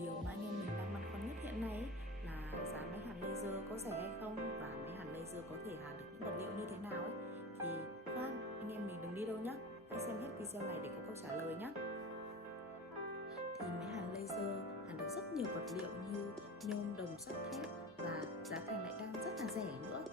điều mà anh em mình đang băn khoăn nhất hiện nay ấy, là giá máy hàn laser có rẻ hay không, và máy hàn laser có thể hàn được những vật liệu như thế nào ấy. Thì khoan, anh em mình đừng đi đâu nhé, hãy xem hết video này để có câu trả lời nhé. Thì máy hàn laser hàn được rất nhiều vật liệu như nhôm, đồng, sắt, thép, và giá thành lại đang rất là rẻ nữa.